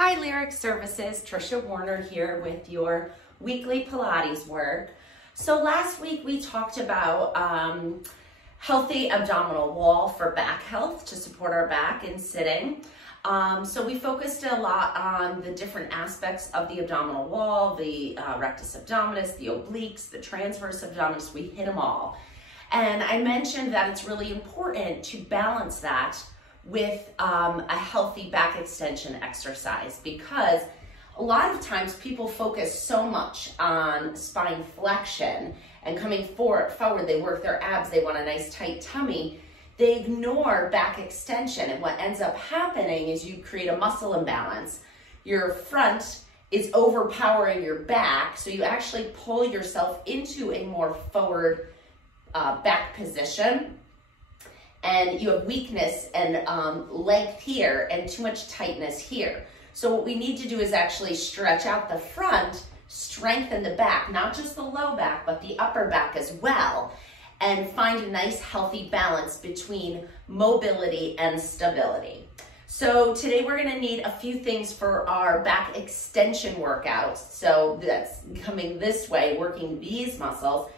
Hi Lyric Services, Trisha Warner here with your weekly Pilates work. So last week we talked about healthy abdominal wall for back health to support our back in sitting. So we focused a lot on the different aspects of the abdominal wall, the rectus abdominis, the obliques, the transverse abdominis. We hit them all. And I mentioned that it's really important to balance that with a healthy back extension exercise, because a lot of times people focus so much on spine flexion and coming forward, they work their abs, they want a nice tight tummy, they ignore back extension, and what ends up happening is you create a muscle imbalance. Your front is overpowering your back, so you actually pull yourself into a more forward back position, and you have weakness and length here and too much tightness here. So what we need to do is actually stretch out the front, strengthen the back, not just the low back, but the upper back as well, and find a nice healthy balance between mobility and stability. So today we're gonna need a few things for our back extension workouts. So that's coming this way, working these muscles.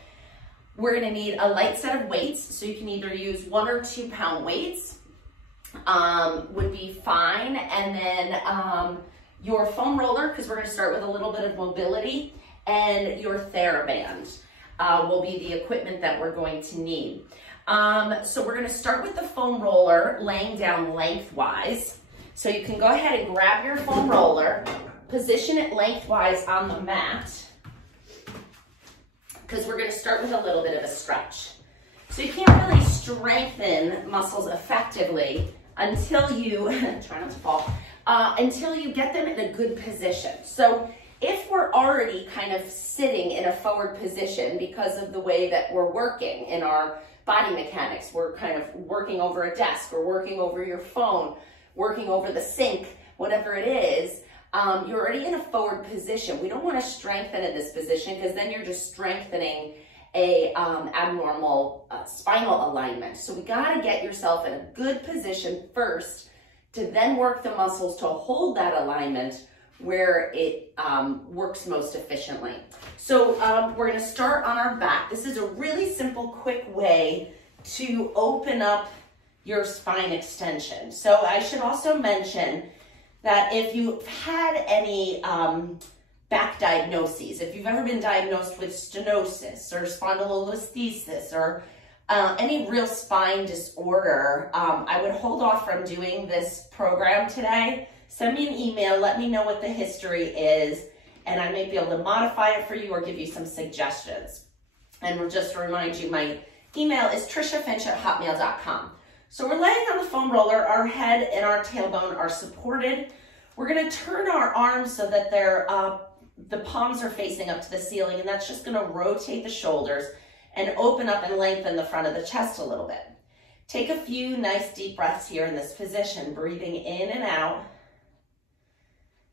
We're gonna need a light set of weights, so you can either use 1 or 2 pound weights, would be fine. And then your foam roller, because we're gonna start with a little bit of mobility, and your TheraBand will be the equipment that we're going to need. So we're gonna start with the foam roller, laying down lengthwise. So you can go ahead and grab your foam roller, position it lengthwise on the mat, because we're going to start with a little bit of a stretch. So you can't really strengthen muscles effectively until you, try not to fall, until you get them in a good position. So if we're already kind of sitting in a forward position because of the way that we're working in our body mechanics, we're kind of working over a desk or working over your phone, working over the sink, whatever it is, you're already in a forward position. We don't want to strengthen in this position, because then you're just strengthening a abnormal spinal alignment. So we got to get yourself in a good position first to then work the muscles to hold that alignment where it works most efficiently. So we're going to start on our back. This is a really simple, quick way to open up your spine extension. So I should also mention that if you've had any back diagnoses, if you've ever been diagnosed with stenosis or spondylolisthesis or any real spine disorder, I would hold off from doing this program today. Send me an email, let me know what the history is, and I may be able to modify it for you or give you some suggestions. And just to remind you, my email is trishafinch@hotmail.com. So we're laying on the foam roller, our head and our tailbone are supported. We're gonna turn our arms so that the palms are facing up to the ceiling, and that's just gonna rotate the shoulders and open up and lengthen the front of the chest a little bit. Take a few nice deep breaths here in this position, breathing in and out.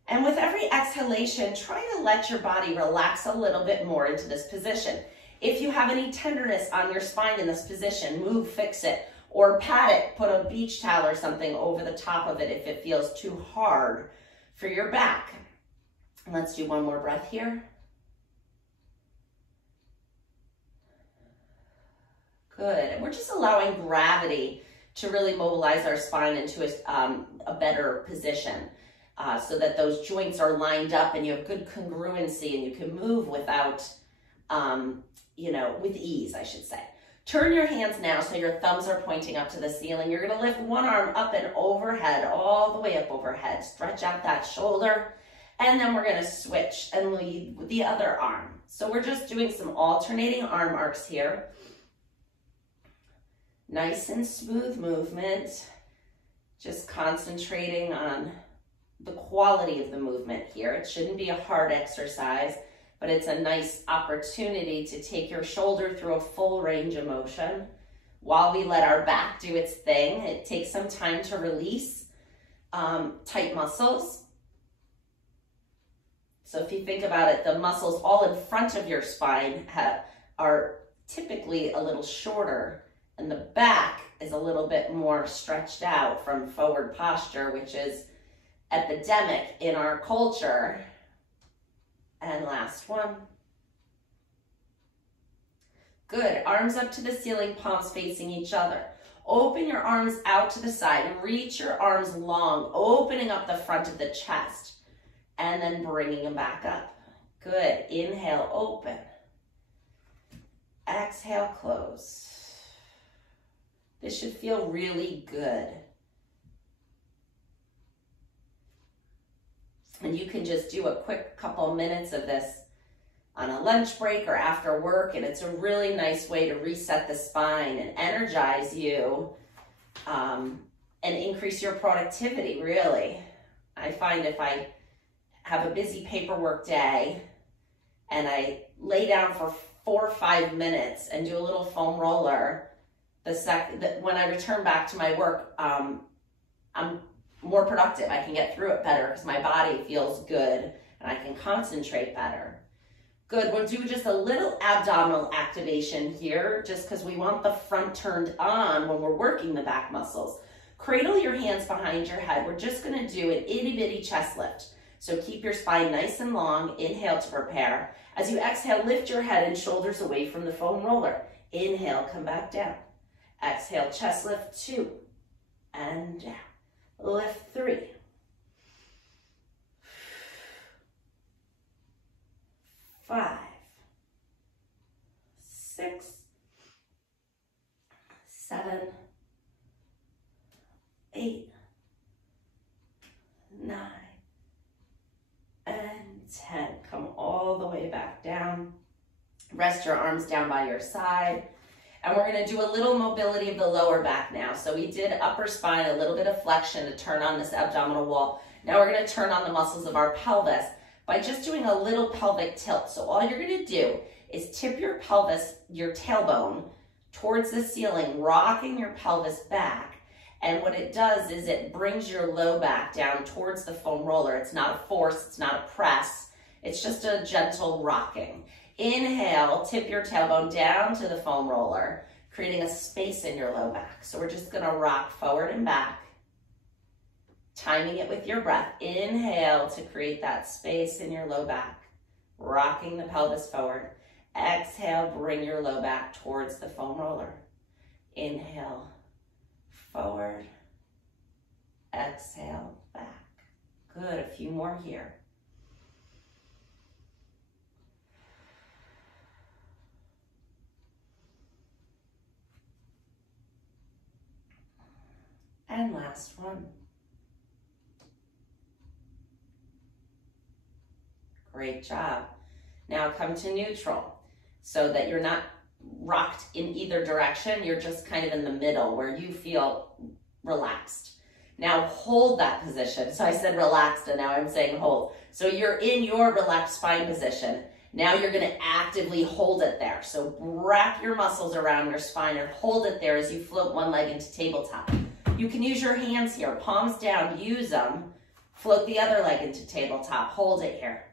And with every exhalation, try to let your body relax a little bit more into this position. If you have any tenderness on your spine in this position, move, fix it. Or pat it, put a beach towel or something over the top of it if it feels too hard for your back. Let's do one more breath here. Good, and we're just allowing gravity to really mobilize our spine into a better position so that those joints are lined up and you have good congruency and you can move without, with ease, I should say. Turn your hands now so your thumbs are pointing up to the ceiling. You're gonna lift one arm up and overhead, all the way up overhead. Stretch out that shoulder, and then we're gonna switch and lead with the other arm. So we're just doing some alternating arm arcs here. Nice and smooth movement. Just concentrating on the quality of the movement here. It shouldn't be a hard exercise, but it's a nice opportunity to take your shoulder through a full range of motion while we let our back do its thing. It takes some time to release tight muscles. So if you think about it, the muscles all in front of your spine are typically a little shorter, and the back is a little bit more stretched out from forward posture, which is epidemic in our culture. And last one. Good. Arms up to the ceiling, palms facing each other. Open your arms out to the side. Reach your arms long, opening up the front of the chest. And then bringing them back up. Good. Inhale, open. Exhale, close. This should feel really good. And you can just do a quick couple minutes of this on a lunch break or after work, and it's a really nice way to reset the spine and energize you and increase your productivity, really. I find if I have a busy paperwork day and I lay down for 4 or 5 minutes and do a little foam roller, when I return back to my work, I'm more productive. I can get through it better because my body feels good and I can concentrate better. Good. We'll do just a little abdominal activation here just because we want the front turned on when we're working the back muscles. Cradle your hands behind your head. We're just going to do an itty bitty chest lift. So keep your spine nice and long. Inhale to prepare. As you exhale, lift your head and shoulders away from the foam roller. Inhale, come back down. Exhale, chest lift 2 and down. Lift 3. 5, 6, 7, 8, 9, and 10. Come all the way back down. Rest your arms down by your side. And we're going to do a little mobility of the lower back now. So we did upper spine, a little bit of flexion to turn on this abdominal wall. Now we're going to turn on the muscles of our pelvis by just doing a little pelvic tilt. So all you're going to do is tip your pelvis, your tailbone, towards the ceiling, rocking your pelvis back. And what it does is it brings your low back down towards the foam roller. It's not a force, it's not a press. It's just a gentle rocking. Inhale, tip your tailbone down to the foam roller, creating a space in your low back. So we're just gonna rock forward and back, timing it with your breath. Inhale to create that space in your low back, rocking the pelvis forward. Exhale, bring your low back towards the foam roller. Inhale, forward. Exhale, back. Good, a few more here. And last one. Great job. Now come to neutral so that you're not rocked in either direction. You're just kind of in the middle where you feel relaxed. Now hold that position. So I said relaxed and now I'm saying hold. So you're in your relaxed spine position. Now you're going to actively hold it there. So wrap your muscles around your spine and hold it there as you float one leg into tabletop. You can use your hands here, palms down, use them. Float the other leg into tabletop. Hold it here.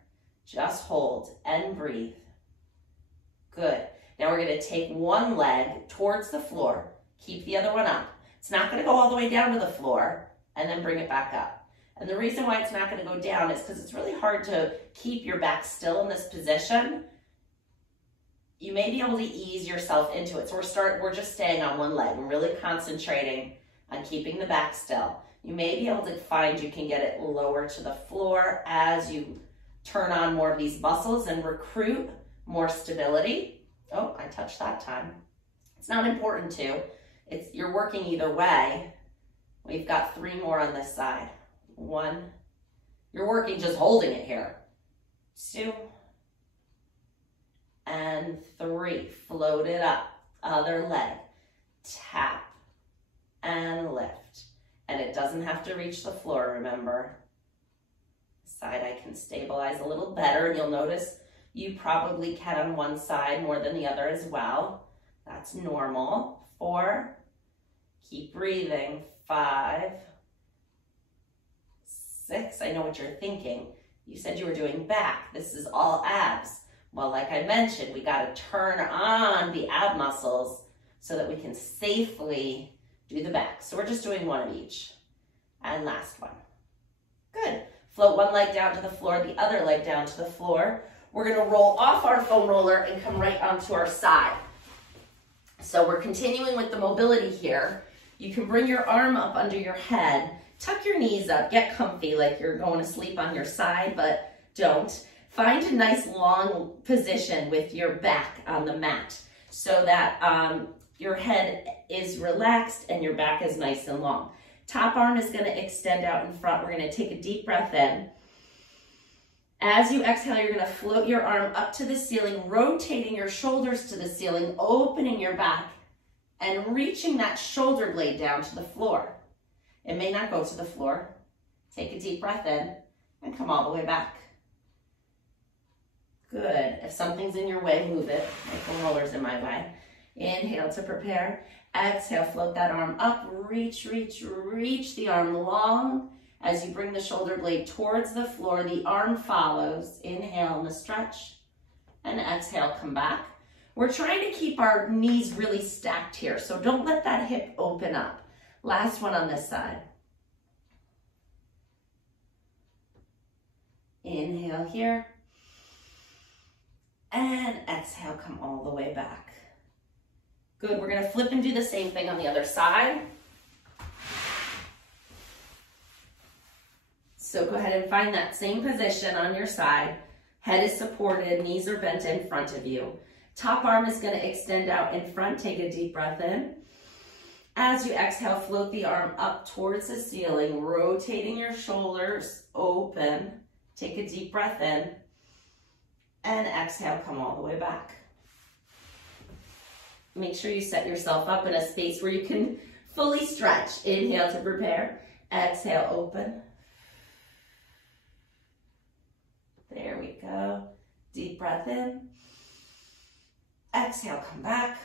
Just hold and breathe. Good. Now we're going to take one leg towards the floor. Keep the other one up. It's not going to go all the way down to the floor and then bring it back up. And the reason why it's not going to go down is because it's really hard to keep your back still in this position. You may be able to ease yourself into it. So we're just staying on one leg. We're really concentrating on keeping the back still. You may be able to find you can get it lower to the floor as you turn on more of these muscles and recruit more stability. Oh, I touched that time. It's not important to. You're working either way. We've got 3 more on this side. 1. You're working just holding it here. 2. And 3. Float it up. Other leg. Tap. And lift. And it doesn't have to reach the floor, remember. Side I can stabilize a little better. And you'll notice you probably can on one side more than the other as well. That's normal. 4. Keep breathing. 5. 6. I know what you're thinking. You said you were doing back. This is all abs. Well, like I mentioned, we got to turn on the ab muscles so that we can safely do the back. So we're just doing one of each. And last one. Good. Float one leg down to the floor, the other leg down to the floor. We're going to roll off our foam roller and come right onto our side. So we're continuing with the mobility here. You can bring your arm up under your head, tuck your knees up, get comfy like you're going to sleep on your side, but don't. Find a nice long position with your back on the mat so that your head is relaxed and your back is nice and long. Top arm is going to extend out in front. We're going to take a deep breath in. As you exhale, you're going to float your arm up to the ceiling, rotating your shoulders to the ceiling, opening your back, and reaching that shoulder blade down to the floor. It may not go to the floor. Take a deep breath in and come all the way back. Good. If something's in your way, move it. My foam roller's in my way. Inhale to prepare. Exhale, float that arm up. Reach, reach, reach the arm long. As you bring the shoulder blade towards the floor, the arm follows. Inhale in the stretch. And exhale, come back. We're trying to keep our knees really stacked here, so don't let that hip open up. Last one on this side. Inhale here. And exhale, come all the way back. Good, we're gonna flip and do the same thing on the other side. So go ahead and find that same position on your side. Head is supported, knees are bent in front of you. Top arm is gonna extend out in front. Take a deep breath in. As you exhale, float the arm up towards the ceiling, rotating your shoulders open. Take a deep breath in. And exhale, come all the way back. Make sure you set yourself up in a space where you can fully stretch. Inhale to prepare. Exhale, open. There we go. Deep breath in. Exhale, come back.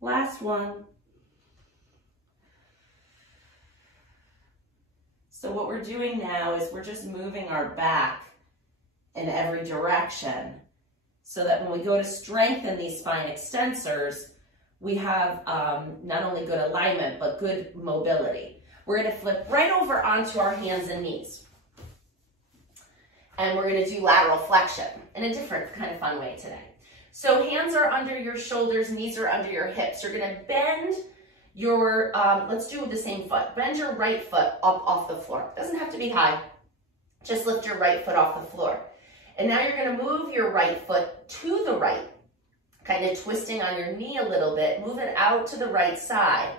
Last one. So what we're doing now is we're just moving our back in every direction so that when we go to strengthen these spine extensors, we have not only good alignment, but good mobility. We're gonna flip right over onto our hands and knees. And we're gonna do lateral flexion in a different kind of fun way today. So hands are under your shoulders, knees are under your hips. You're gonna bend your, let's do the same foot. Bend your right foot up off the floor. Doesn't have to be high. Just lift your right foot off the floor. And now you're gonna move your right foot to the right, kind of twisting on your knee a little bit, move it out to the right side.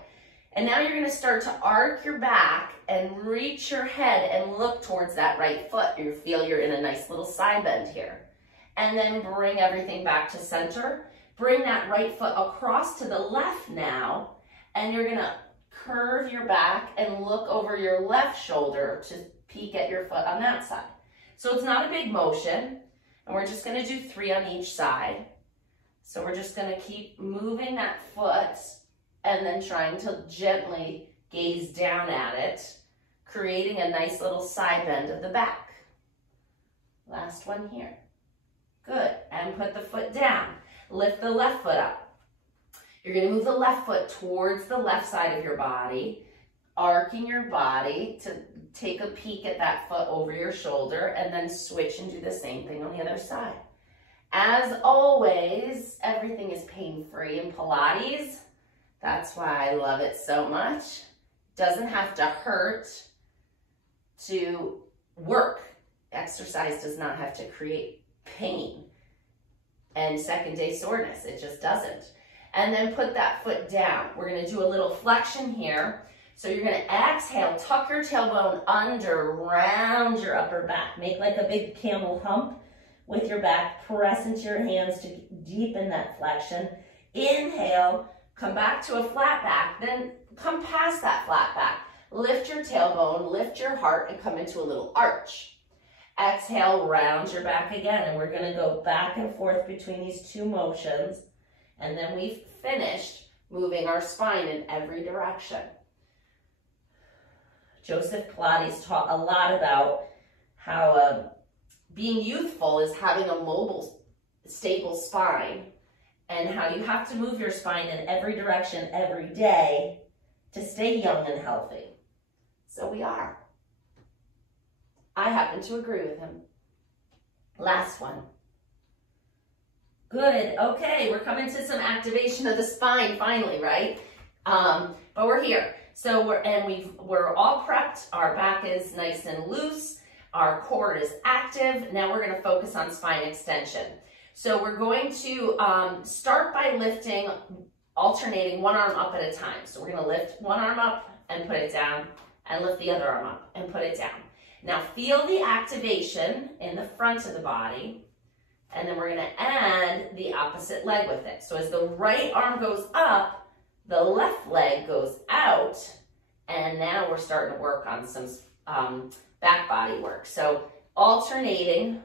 And now you're gonna start to arc your back and reach your head and look towards that right foot. You feel you're in a nice little side bend here. And then bring everything back to center. Bring that right foot across to the left now, and you're gonna curve your back and look over your left shoulder to peek at your foot on that side. So it's not a big motion, and we're just gonna do 3 on each side. So we're just gonna keep moving that foot and then trying to gently gaze down at it, creating a nice little side bend of the back. Last one here. Good, and put the foot down. Lift the left foot up. You're gonna move the left foot towards the left side of your body, arcing your body to take a peek at that foot over your shoulder, and then switch and do the same thing on the other side. As always, everything is pain-free in Pilates. That's why I love it so much. Doesn't have to hurt to work. Exercise does not have to create pain and second day soreness. It just doesn't. And then put that foot down. We're gonna do a little flexion here. So you're gonna exhale, tuck your tailbone under, round your upper back. Make like a big camel hump with your back. Press into your hands to deepen that flexion. Inhale, come back to a flat back, then come past that flat back. Lift your tailbone, lift your heart, and come into a little arch. Exhale, round your back again, and we're gonna go back and forth between these two motions, and then we've finished moving our spine in every direction. Joseph Pilates taught a lot about how being youthful is having a mobile, stable spine, and how you have to move your spine in every direction every day to stay young and healthy. So we are. I happen to agree with him. Last one. Good. Okay, we're coming to some activation of the spine finally, right? But we're here. So we're all prepped. Our back is nice and loose. Our core is active. Now we're going to focus on spine extension. So we're going to start by lifting, alternating one arm up at a time. So we're going to lift one arm up and put it down, and lift the other arm up and put it down. Now feel the activation in the front of the body, and then we're going to add the opposite leg with it. So as the right arm goes up, the left leg goes out, and now we're starting to work on some back body work. So alternating,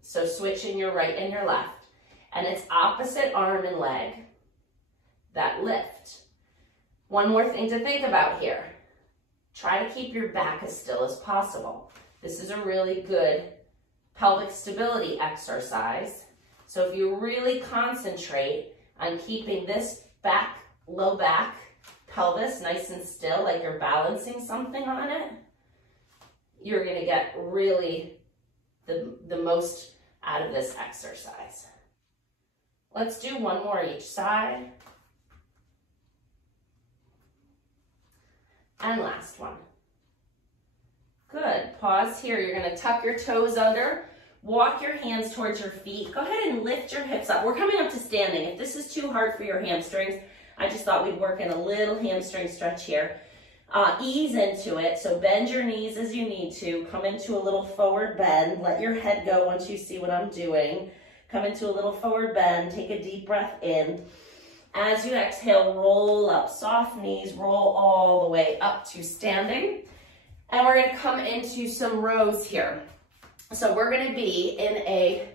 so switching your right and your left, and it's opposite arm and leg that lift. One more thing to think about here. Try to keep your back as still as possible. This is a really good pelvic stability exercise. So if you really concentrate on keeping this back, low back, pelvis nice and still, like you're balancing something on it, you're gonna get really the most out of this exercise. Let's do one more each side. And last one. Good. Pause here. You're going to tuck your toes under. Walk your hands towards your feet. Go ahead and lift your hips up. We're coming up to standing. If this is too hard for your hamstrings, I just thought we'd work in a little hamstring stretch here. Ease into it. So bend your knees as you need to. Come into a little forward bend. Let your head go once you see what I'm doing. Come into a little forward bend. Take a deep breath in. As you exhale, roll up, soft knees, roll all the way up to standing. And we're going to come into some rows here. So we're going to be in a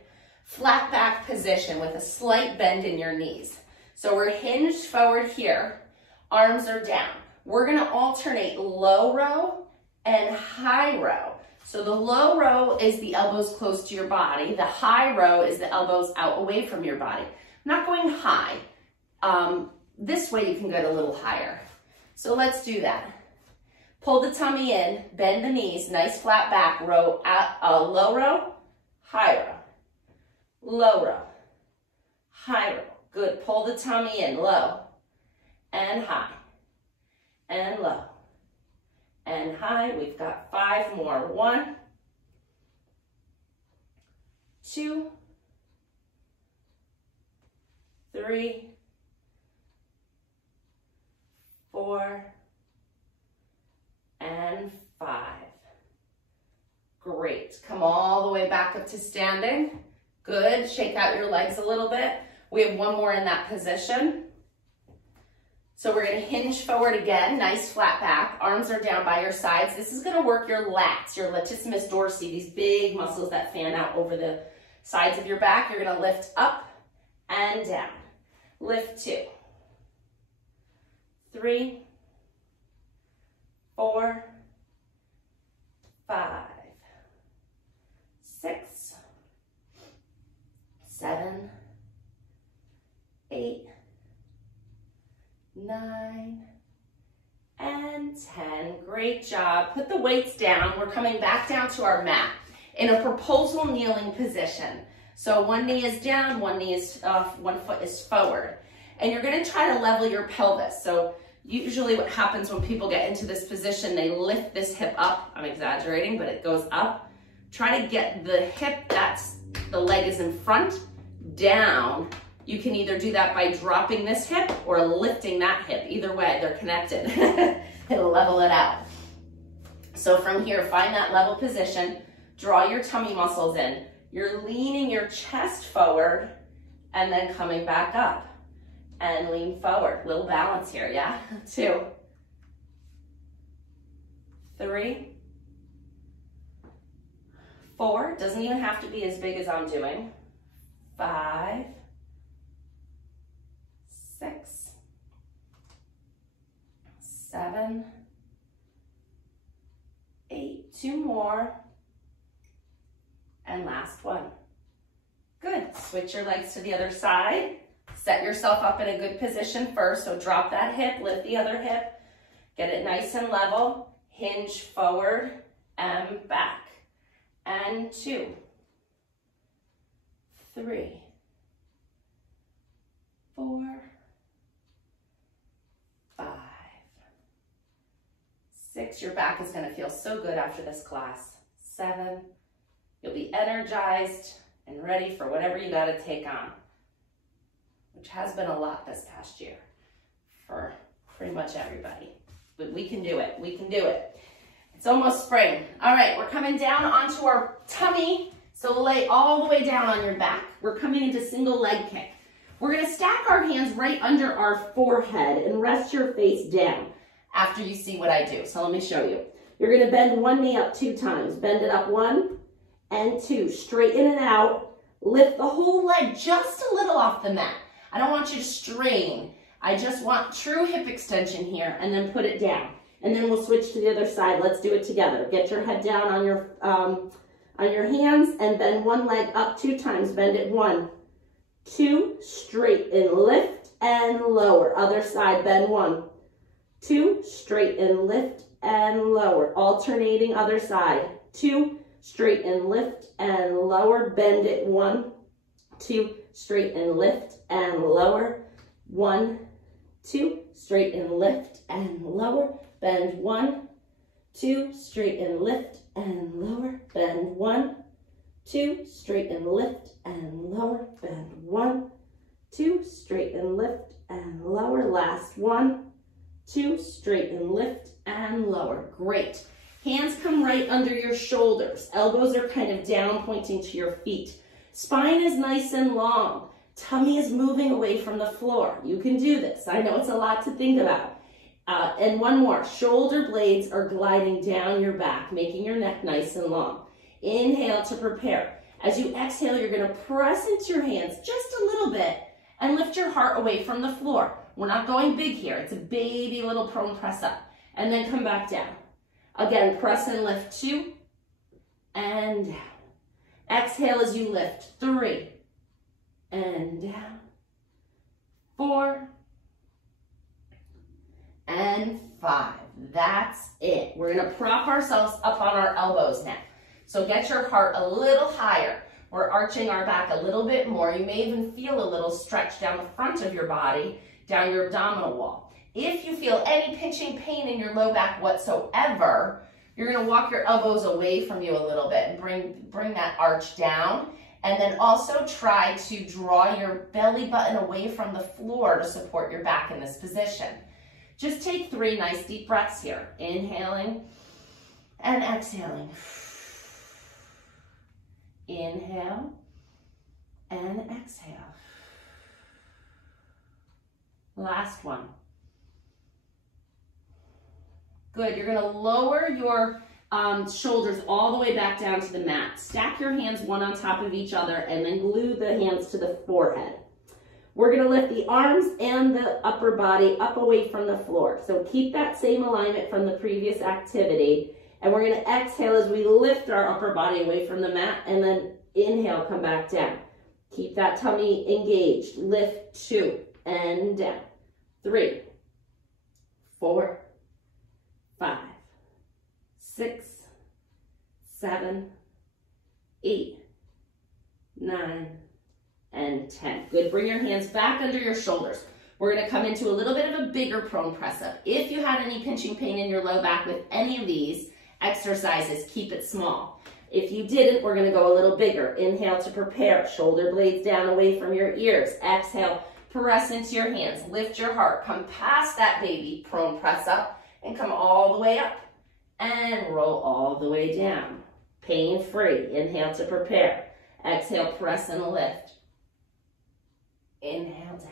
flat back position with a slight bend in your knees. So we're hinged forward here, arms are down. We're going to alternate low row and high row. So the low row is the elbows close to your body. The high row is the elbows out away from your body. I'm not going high. This way you can go a little higher. So let's do that. Pull the tummy in, bend the knees, nice flat back, row out, low row, high row, low row, high row. Good, pull the tummy in, low and high and low and high. We've got 5 more. 1, 2, 3, 4, and 5. Great. Come all the way back up to standing. Good. Shake out your legs a little bit. We have one more in that position. So we're going to hinge forward again. Nice flat back. Arms are down by your sides. This is going to work your lats, your latissimus dorsi, these big muscles that fan out over the sides of your back. You're going to lift up and down. Lift 2. 3, 4, 5, 6, 7, 8, 9, and 10. Great job. Put the weights down. We're coming back down to our mat in a proposal kneeling position. So one knee is down, one foot is forward. And you're going to try to level your pelvis. So usually what happens when people get into this position, they lift this hip up. I'm exaggerating, but it goes up. Try to get the hip, that's the leg is in front, down. You can either do that by dropping this hip or lifting that hip. Either way, they're connected. It'll level it out. So from here, find that level position. Draw your tummy muscles in. You're leaning your chest forward and then coming back up. And lean forward. Little balance here, yeah? 2, 3, 4. Doesn't even have to be as big as I'm doing. 5, 6, 7, 8. 2 more. And last one. Good. Switch your legs to the other side. Set yourself up in a good position first. So drop that hip, lift the other hip, get it nice and level, hinge forward and back. and 2, 3, 4, 5, 6. Your back is going to feel so good after this class. 7. You'll be energized and ready for whatever you got to take on, which has been a lot this past year for pretty much everybody. But we can do it. We can do it. It's almost spring. All right, we're coming down onto our tummy. So lay all the way down on your back. We're coming into single leg kick. We're going to stack our hands right under our forehead and rest your face down after you see what I do. So let me show you. You're going to bend one knee up 2 times. Bend it up 1 and 2. Straighten it out. Lift the whole leg just a little off the mat. I don't want you to strain. I just want true hip extension here, and then put it down. And then we'll switch to the other side. Let's do it together. Get your head down on your hands and bend one leg up 2 times. Bend it 1, 2, straighten, lift, and lower. Other side, bend 1, 2, straighten, lift, and lower. Alternating other side. 2, straighten, lift, and lower. Bend it 1, 2, straighten, lift, and lower. 1, 2, straighten, lift, and lower. Bend 1, 2, straighten, lift, and lower. Bend 1, 2, straighten, lift, and lower. Bend 1, 2, straighten, lift, and lower. Last 1, 2, straighten, lift, and lower. Great. Hands come right under your shoulders. Elbows are kind of down, pointing to your feet. Spine is nice and long. Tummy is moving away from the floor. You can do this. I know it's a lot to think about. And one more. Shoulder blades are gliding down your back, making your neck nice and long. Inhale to prepare. As you exhale, you're going to press into your hands just a little bit and lift your heart away from the floor. We're not going big here. It's a baby little prone press up. And then come back down. Again, press and lift 2 and down. Exhale as you lift 3 and down. 4 and 5. That's it. We're going to prop ourselves up on our elbows now. So get your heart a little higher. We're arching our back a little bit more. You may even feel a little stretch down the front of your body, down your abdominal wall. If you feel any pinching pain in your low back whatsoever, you're going to walk your elbows away from you a little bit and bring that arch down. And then also try to draw your belly button away from the floor to support your back in this position. Just take 3 nice deep breaths here. Inhaling and exhaling. Inhale and exhale. Last one. Good. You're going to lower your shoulders all the way back down to the mat. Stack your hands one on top of each other and then glue the hands to the forehead. We're going to lift the arms and the upper body up away from the floor. So keep that same alignment from the previous activity. And we're going to exhale as we lift our upper body away from the mat, and then inhale, come back down. Keep that tummy engaged. Lift 2 and down. 3, 4, 5, 6, 7, 8, 9, and 10. Good. Bring your hands back under your shoulders. We're going to come into a little bit of a bigger prone press up. If you had any pinching pain in your low back with any of these exercises, keep it small. If you didn't, we're going to go a little bigger. Inhale to prepare. Shoulder blades down away from your ears. Exhale, press into your hands. Lift your heart. Come past that baby prone press up and come all the way up. And roll all the way down. Pain-free. Inhale to prepare. Exhale, press and lift. Inhale down.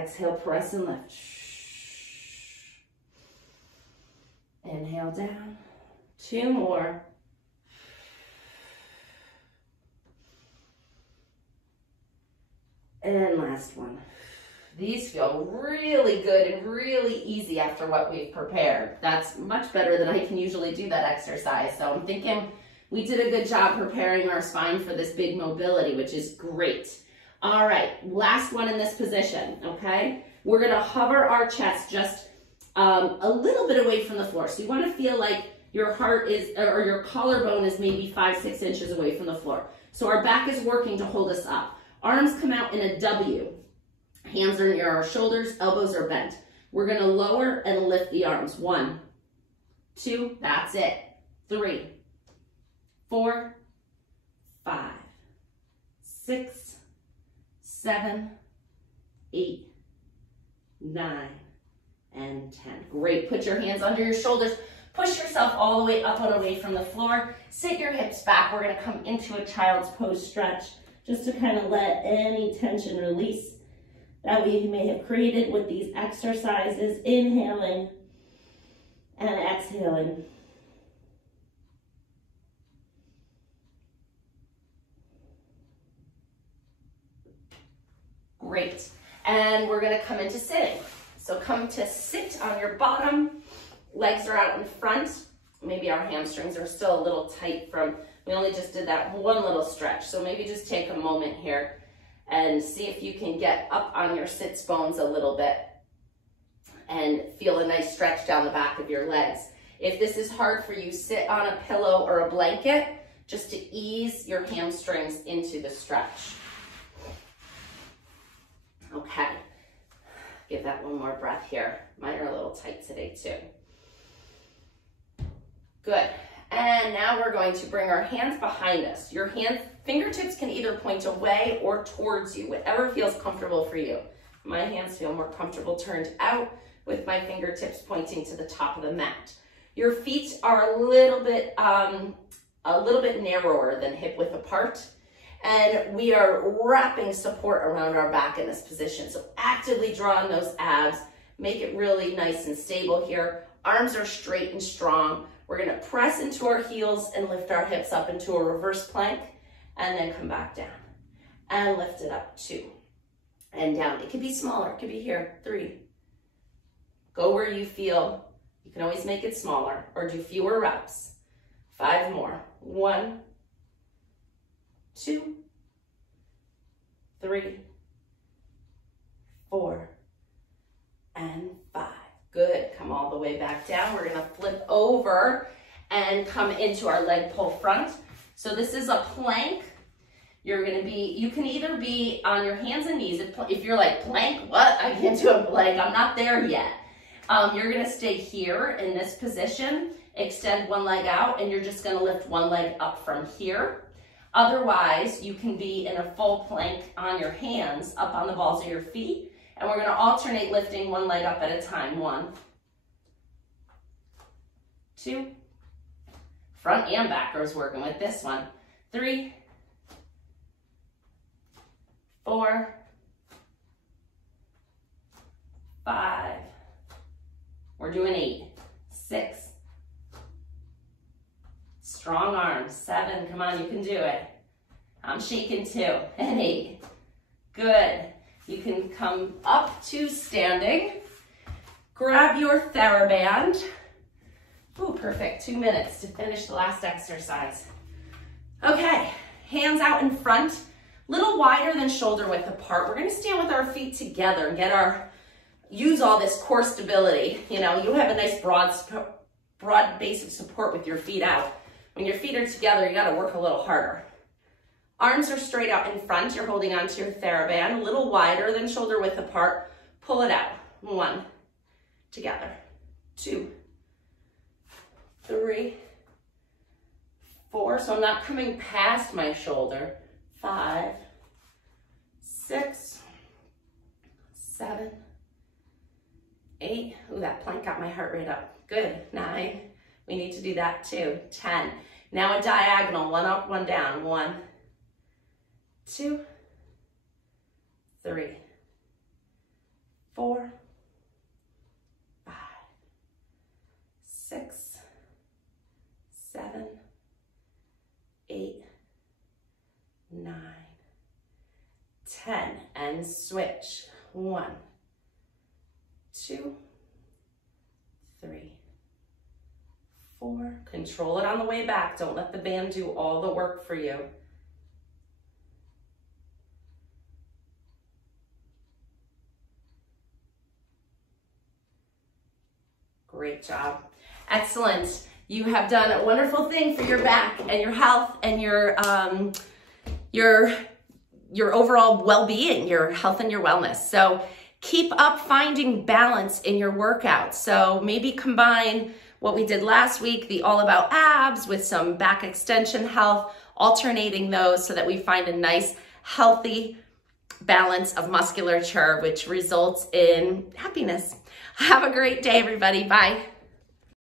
Exhale, press and lift. Inhale down. 2 more. And last one. These feel really good and really easy after what we've prepared. That's much better than I can usually do that exercise. So I'm thinking we did a good job preparing our spine for this big mobility, which is great. All right, last one in this position, okay? We're gonna hover our chest just a little bit away from the floor. So you wanna feel like your heart is, or your collarbone is maybe 5-6 inches away from the floor. So our back is working to hold us up. Arms come out in a W. Hands are near our shoulders, elbows are bent. We're gonna lower and lift the arms. 1, 2, that's it. 3, 4, 5, 6, 7, 8, 9, and 10. Great, put your hands under your shoulders. Push yourself all the way up and away from the floor. Sit your hips back. We're gonna come into a child's pose stretch just to kind of let any tension release that we may have created with these exercises. Inhaling and exhaling. Great, and we're gonna come into sitting. So come to sit on your bottom. Legs are out in front. Maybe our hamstrings are still a little tight from, we only just did that one little stretch. So maybe just take a moment here and see if you can get up on your sits bones a little bit and feel a nice stretch down the back of your legs. If this is hard for you, sit on a pillow or a blanket just to ease your hamstrings into the stretch. Okay, give that one more breath here. Mine are a little tight today too. Good, and now we're going to bring our hands behind us. Your fingertips can either point away or towards you, whatever feels comfortable for you. My hands feel more comfortable turned out with my fingertips pointing to the top of the mat. Your feet are a little bit narrower than hip width apart, and we are wrapping support around our back in this position. So actively draw on those abs, make it really nice and stable here. Arms are straight and strong. We're gonna press into our heels and lift our hips up into a reverse plank, and then come back down and lift it up, 2, and down. It could be smaller, it could be here, 3. Go where you feel. You can always make it smaller or do fewer reps. 5 more. 1, 2, 3, 4, and 5. Good, come all the way back down. We're gonna flip over and come into our leg pull front. So this is a plank. You're gonna be, you can either be on your hands and knees. If you're like, plank, what? I can't do a plank, I'm not there yet. You're gonna stay here in this position, extend one leg out, and you're just gonna lift one leg up from here. Otherwise, you can be in a full plank on your hands, up on the balls of your feet, and we're gonna alternate lifting one leg up at a time. 1, 2, front and backwards working with this one. 3, 4, 5, we're doing 8, 6, strong arms, 7, come on, you can do it. I'm shaking 2, and 8, good. You can come up to standing, grab your TheraBand. Ooh, perfect, 2 minutes to finish the last exercise. Okay, hands out in front, little wider than shoulder width apart. We're gonna stand with our feet together and use all this core stability. You know, you have a nice broad base of support with your feet out. When your feet are together, you gotta work a little harder. Arms are straight out in front. You're holding onto your TheraBand, a little wider than shoulder width apart. Pull it out. 1, together. 2, 3, 4. So I'm not coming past my shoulder. 5, 6, 7, 8. Ooh, that plank got my heart rate up. Good. 9. We need to do that too. 10. Now a diagonal, 1 up, 1 down. 1, 2, 3, 4, 5, 6, 7, 8, 9, 10, and switch. 1, 2, 3, 4. Control it on the way back. Don't let the band do all the work for you. Great job. Excellent. You have done a wonderful thing for your back and your health and your overall well-being, your health and your wellness. So keep up finding balance in your workout. So maybe combine what we did last week, the All About Abs, with some back extension health, alternating those so that we find a nice, healthy balance of musculature, which results in happiness. Have a great day, everybody. Bye.